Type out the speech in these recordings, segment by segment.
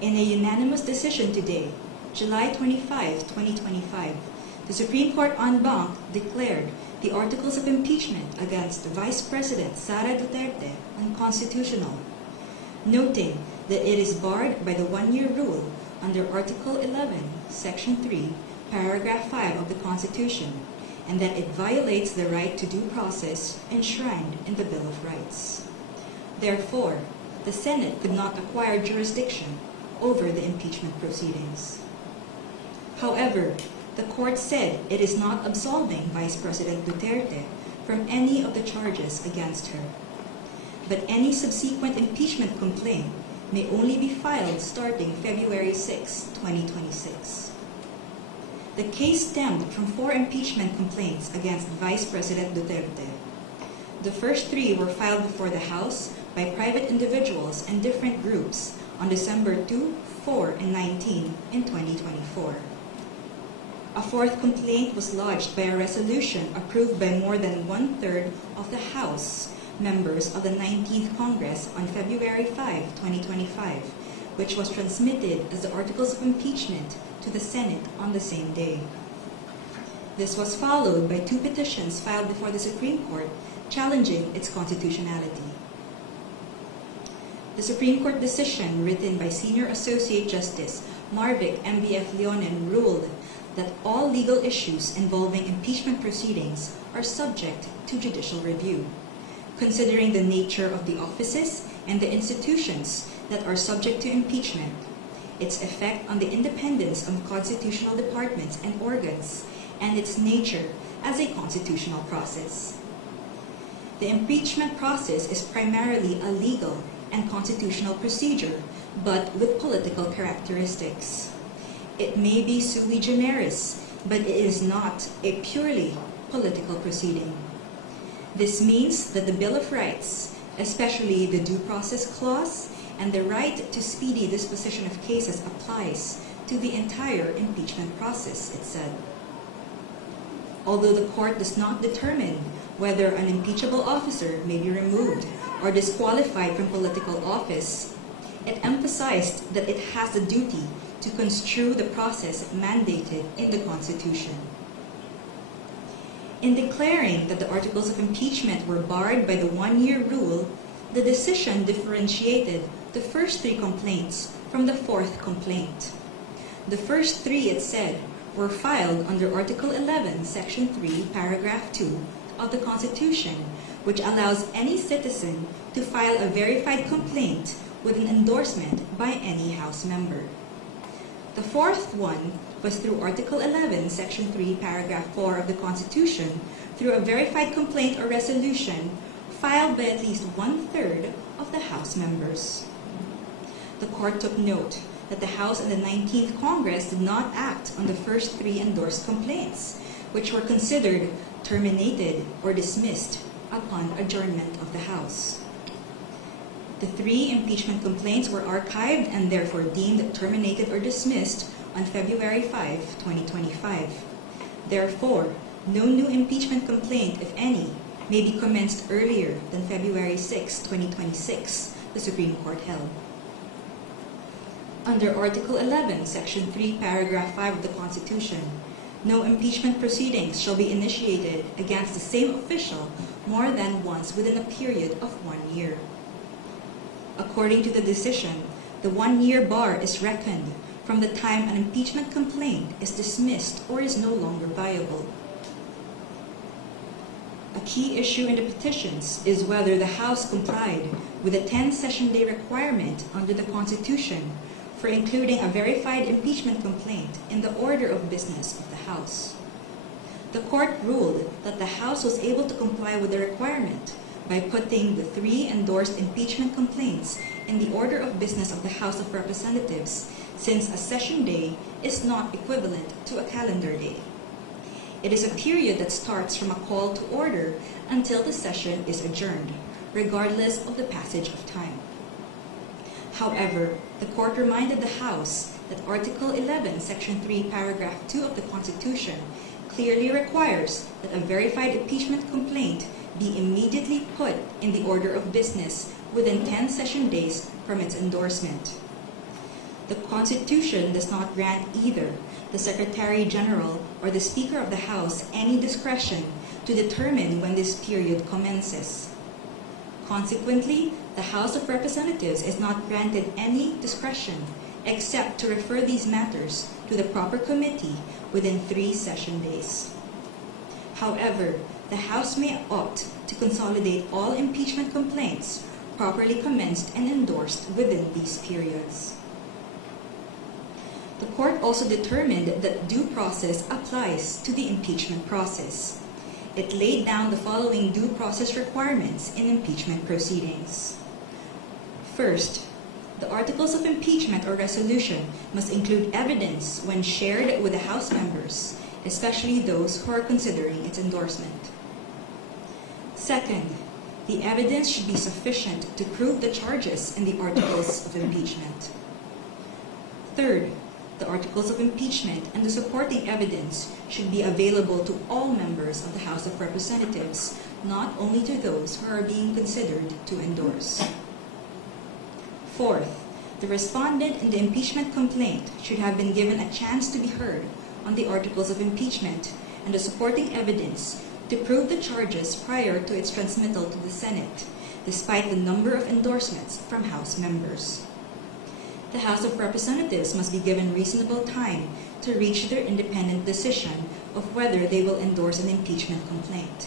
In a unanimous decision today, July 25, 2025, the Supreme Court en banc declared the articles of impeachment against Vice President Sara Duterte unconstitutional, noting that it is barred by the one-year rule under Article 11, Section 3, Paragraph 5 of the Constitution, and that it violates the right to due process enshrined in the Bill of Rights. Therefore, the Senate could not acquire jurisdiction over the impeachment proceedings. However, the court said it is not absolving Vice President Duterte from any of the charges against her. But any subsequent impeachment complaint may only be filed starting February 6, 2026. The case stemmed from 4 impeachment complaints against Vice President Duterte. The first 3 were filed before the House by private individuals and different groups on December 2, 4, and 19 in 2024. A 4th complaint was lodged by a resolution approved by more than 1/3 of the House members of the 19th Congress on February 5, 2025, which was transmitted as the Articles of Impeachment to the Senate on the same day. This was followed by 2 petitions filed before the Supreme Court challenging its constitutionality. The Supreme Court decision written by Senior Associate Justice Marvic M.B.F. Leonen ruled that all legal issues involving impeachment proceedings are subject to judicial review, considering the nature of the offices and the institutions that are subject to impeachment, its effect on the independence of constitutional departments and organs, and its nature as a constitutional process. The impeachment process is primarily a legal and constitutional procedure, but with political characteristics. It may be sui generis, but it is not a purely political proceeding. This means that the Bill of Rights, especially the Due Process Clause and the right to speedy disposition of cases, applies to the entire impeachment process, it said. Although the court does not determine whether an impeachable officer may be removed or disqualified from political office, it emphasized that it has the duty to construe the process mandated in the Constitution. In declaring that the articles of impeachment were barred by the one-year rule, the decision differentiated the first 3 complaints from the 4th complaint. The first 3, it said, were filed under Article 11, Section 3, Paragraph 2 of the Constitution, which allows any citizen to file a verified complaint with an endorsement by any House member. The 4th one was through Article 11, Section 3, Paragraph 4 of the Constitution, through a verified complaint or resolution filed by at least 1/3 of the House members. The court took note that the House and the 19th Congress did not act on the first 3 endorsed complaints, which were considered terminated or dismissed upon adjournment of the House. The 3 impeachment complaints were archived and therefore deemed terminated or dismissed on February 5, 2025. Therefore, no new impeachment complaint, if any, may be commenced earlier than February 6, 2026, the Supreme Court held. Under Article 11, Section 3, Paragraph 5 of the Constitution, no impeachment proceedings shall be initiated against the same official more than once within a period of 1 year. According to the decision, the one-year bar is reckoned from the time an impeachment complaint is dismissed or is no longer viable. A key issue in the petitions is whether the House complied with the 10-session-day requirement under the Constitution for including a verified impeachment complaint in the order of business of the House. The court ruled that the House was able to comply with the requirement by putting the 3 endorsed impeachment complaints in the order of business of the House of Representatives, since a session day is not equivalent to a calendar day. It is a period that starts from a call to order until the session is adjourned, regardless of the passage of time. However, the court reminded the House that Article 11, Section 3, Paragraph 2 of the Constitution clearly requires that a verified impeachment complaint be immediately put in the order of business within 10 session days from its endorsement. The Constitution does not grant either the Secretary General or the Speaker of the House any discretion to determine when this period commences. Consequently, the House of Representatives is not granted any discretion except to refer these matters to the proper committee within 3 session days. However, the House may opt to consolidate all impeachment complaints properly commenced and endorsed within these periods. The Court also determined that due process applies to the impeachment process. It laid down the following due process requirements in impeachment proceedings. First, the articles of impeachment or resolution must include evidence when shared with the House members, especially those who are considering its endorsement. Second, the evidence should be sufficient to prove the charges in the articles of impeachment. Third, the articles of impeachment and the supporting evidence should be available to all members of the House of Representatives, not only to those who are being considered to endorse. Fourth, the respondent in the impeachment complaint should have been given a chance to be heard on the articles of impeachment and the supporting evidence to prove the charges prior to its transmittal to the Senate, despite the number of endorsements from House members. The House of Representatives must be given reasonable time to reach their independent decision of whether they will endorse an impeachment complaint.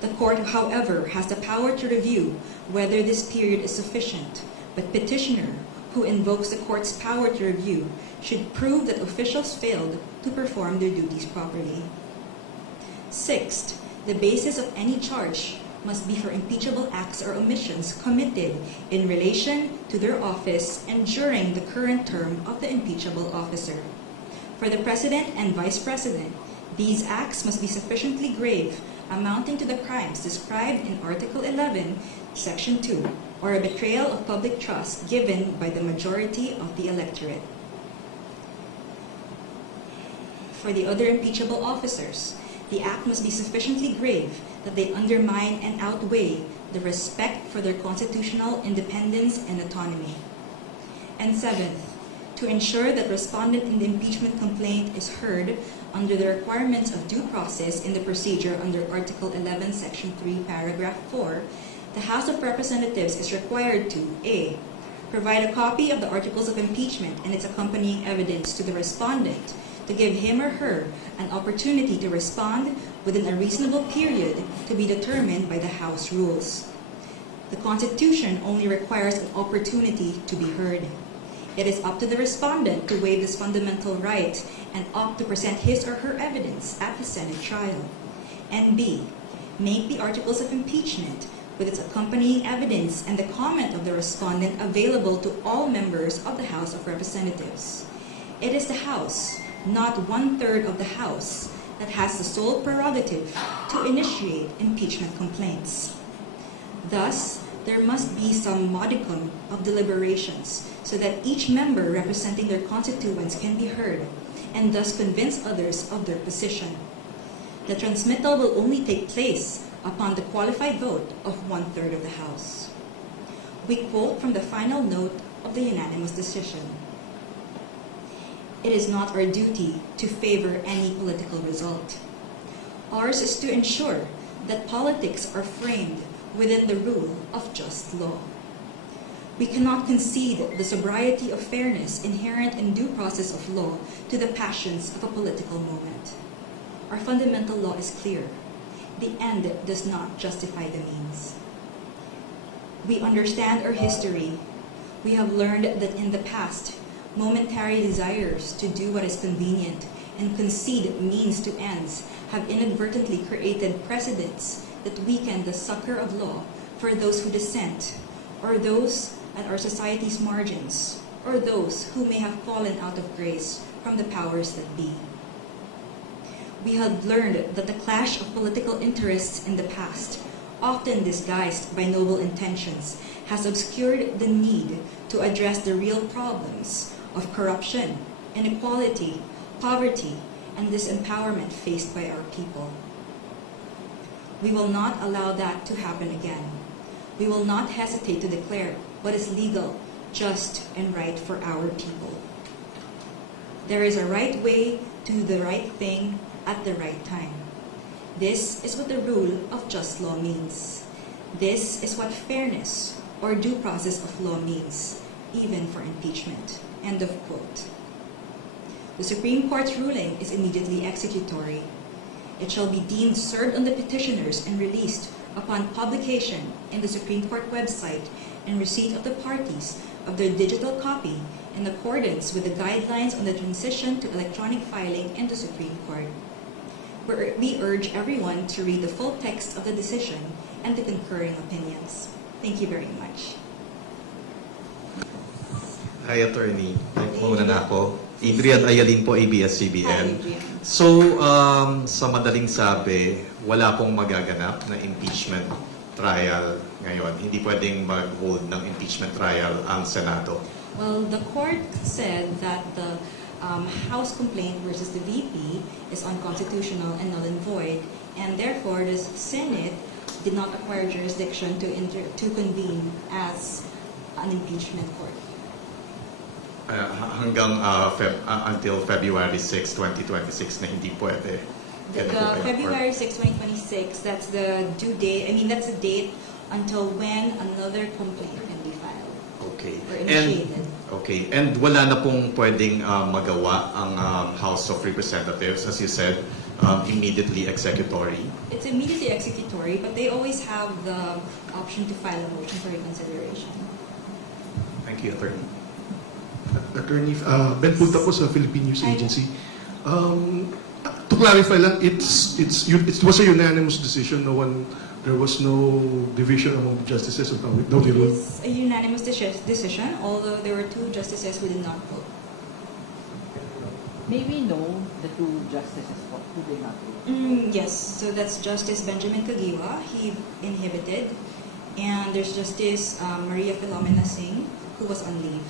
The Court, however, has the power to review whether this period is sufficient, but petitioner, who invokes the Court's power to review, should prove that officials failed to perform their duties properly. Sixth, the basis of any charge must be for impeachable acts or omissions committed in relation to their office and during the current term of the impeachable officer. For the President and Vice President, these acts must be sufficiently grave, amounting to the crimes described in Article 11, Section 2, or a betrayal of public trust given by the majority of the electorate. For the other impeachable officers, the act must be sufficiently grave that they undermine and outweigh the respect for their constitutional independence and autonomy. And seventh, to ensure that respondent in the impeachment complaint is heard under the requirements of due process in the procedure under Article 11, Section 3, Paragraph 4, the House of Representatives is required to A. Provide a copy of the articles of impeachment and its accompanying evidence to the respondent to give him or her an opportunity to respond within a reasonable period to be determined by the House rules. The Constitution only requires an opportunity to be heard. It is up to the respondent to waive this fundamental right and opt to present his or her evidence at the Senate trial. And B. Make the articles of impeachment with its accompanying evidence and the comment of the respondent available to all members of the House of Representatives. It is the House, not 1/3 of the House, that has the sole prerogative to initiate impeachment complaints. Thus, there must be some modicum of deliberations so that each member representing their constituents can be heard and thus convince others of their position. The transmittal will only take place upon the qualified vote of 1/3 of the House. We quote from the final note of the unanimous decision. It is not our duty to favor any political result. Ours is to ensure that politics are framed within the rule of just law. We cannot concede the sobriety of fairness inherent in due process of law to the passions of a political moment. Our fundamental law is clear. The end does not justify the means. We understand our history. We have learned that in the past, momentary desires to do what is convenient and concede means to ends have inadvertently created precedents that weaken the succor of law for those who dissent, or those at our society's margins, or those who may have fallen out of grace from the powers that be. We have learned that the clash of political interests in the past, often disguised by noble intentions, has obscured the need to address the real problems of corruption, inequality, poverty, and disempowerment faced by our people. We will not allow that to happen again. We will not hesitate to declare what is legal, just and right for our people. There is a right way to do the right thing at the right time. This is what the rule of just law means. This is what fairness or due process of law means, even for impeachment." End of quote. The Supreme Court's ruling is immediately executory. It shall be deemed served on the petitioners and released upon publication in the Supreme Court website and receipt of the parties of their digital copy in accordance with the guidelines on the transition to electronic filing in the Supreme Court. We urge everyone to read the full text of the decision and the concurring opinions. Thank you very much. Hi, Attorney. Muna na ako. Adrian Ayalin po, ABS-CBN. Hi, Adrian. So, sa madaling sabi, wala pong magaganap na impeachment trial ngayon. Hindi pwedeng mag-hold ng impeachment trial ang Senado. Well, the court said that the House complaint versus the VP is unconstitutional and null and void, and therefore the Senate did not acquire jurisdiction to convene as an impeachment court. Hanggang until February 6, 2026 na hindi pwede. The February 6, 2026, that's the due date. I mean, that's the date until when another complaint can be filed. Okay. Or initiated. And wala na pong pwedeng magawa ang House of Representatives, as you said, immediately executory. It's immediately executory, but they always have the option to file a motion for reconsideration. Thank you, Attorney. Attorney, Ben Punta po sa Philippine News Agency. To clarify lang, it was a unanimous decision. There was no division among the justices about it. No, It is a unanimous decision, although there were 2 justices who did not vote. May we know the 2 justices who did not vote? Yes, so that's Justice Benjamin Kagiwa, he inhibited, and there's Justice Maria Philomena Singh, who was on leave.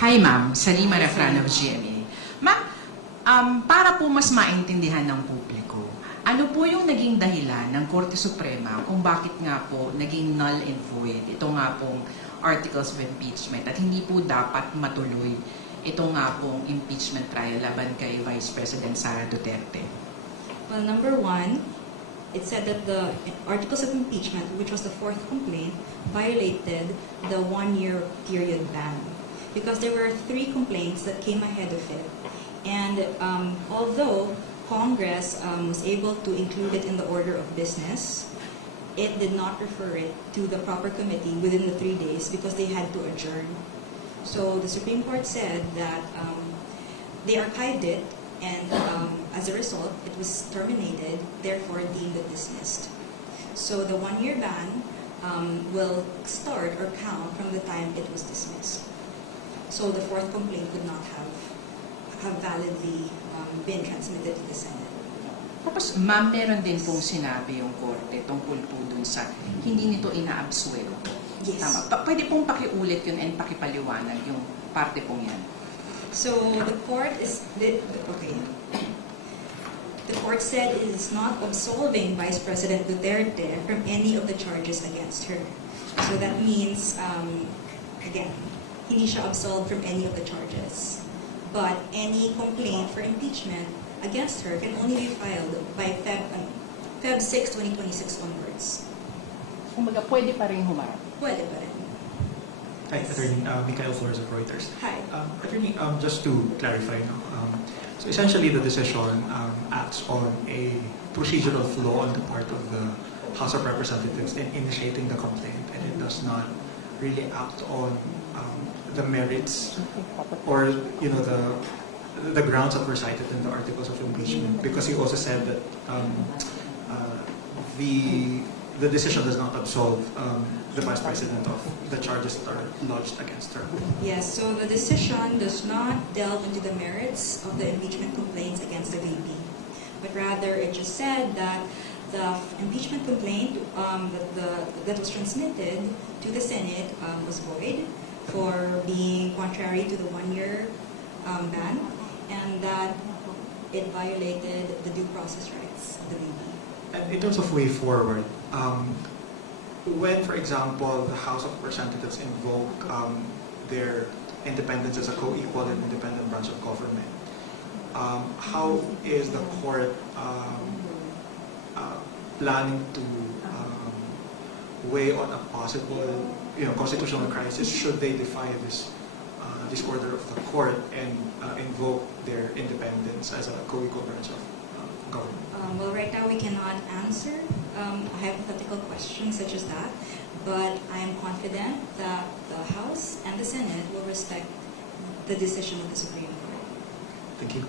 Hi ma'am, Salima Refran of GMA. Ma'am, para po mas maintindihan ng publiko, ano po yung naging dahilan ng Korte Suprema kung bakit nga po naging null and void ito nga pong articles of impeachment at hindi po dapat matuloy ito nga pong impeachment trial laban kay Vice President Sara Duterte? Well, number 1, it said that the articles of impeachment, which was the 4th complaint, violated the 1-year period ban, because there were 3 complaints that came ahead of it. And although Congress was able to include it in the order of business, it did not refer it to the proper committee within the 3 days because they had to adjourn. So the Supreme Court said that they archived it, and as a result, it was terminated, therefore deemed dismissed. So the 1-year ban will start or count from the time it was dismissed. So the 4th complaint could not have validly been transmitted to the Senate. Tapos ma'am, meron din pong sinabi yung Korte tungkol po dun sa hindi nito ina-absuelto. Yes. Tama. Pwede pong pakiulit yun and pakipaliwanag yung parte pong yan. So the court said it is not absolving Vice President Duterte from any of the charges against her. So that means, again, hindi siya absolved from any of the charges. But any complaint for impeachment against her can only be filed by Feb 6, 2026 onwards. Kumbaga, pwede pa rin humarap. Pwede pa rin. Hi, Attorney Mikhail Flores of Reuters. Hi. Attorney, just to clarify, so essentially the decision acts on a procedural flaw on the part of the House of Representatives in initiating the complaint, and it does not really act on the merits or the grounds that were cited in the articles of impeachment, because he also said that the decision does not absolve the Vice President of the charges that are lodged against her. Yes, so the decision does not delve into the merits of the impeachment complaints against the VP, but rather it just said that the impeachment complaint that was transmitted to the Senate was void for being contrary to the 1-year ban, and that it violated the due process rights of the VP. And in terms of way forward, when, for example, the House of Representatives invoke their independence as a co-equal and independent branch of government, how is the court planning to weigh on a possible, constitutional crisis should they defy this order of the court and invoke their independence as a co-equal branch of government? Well, right now we cannot answer a hypothetical question such as that, but I am confident that the House and the Senate will respect the decision of the Supreme Court. Thank you.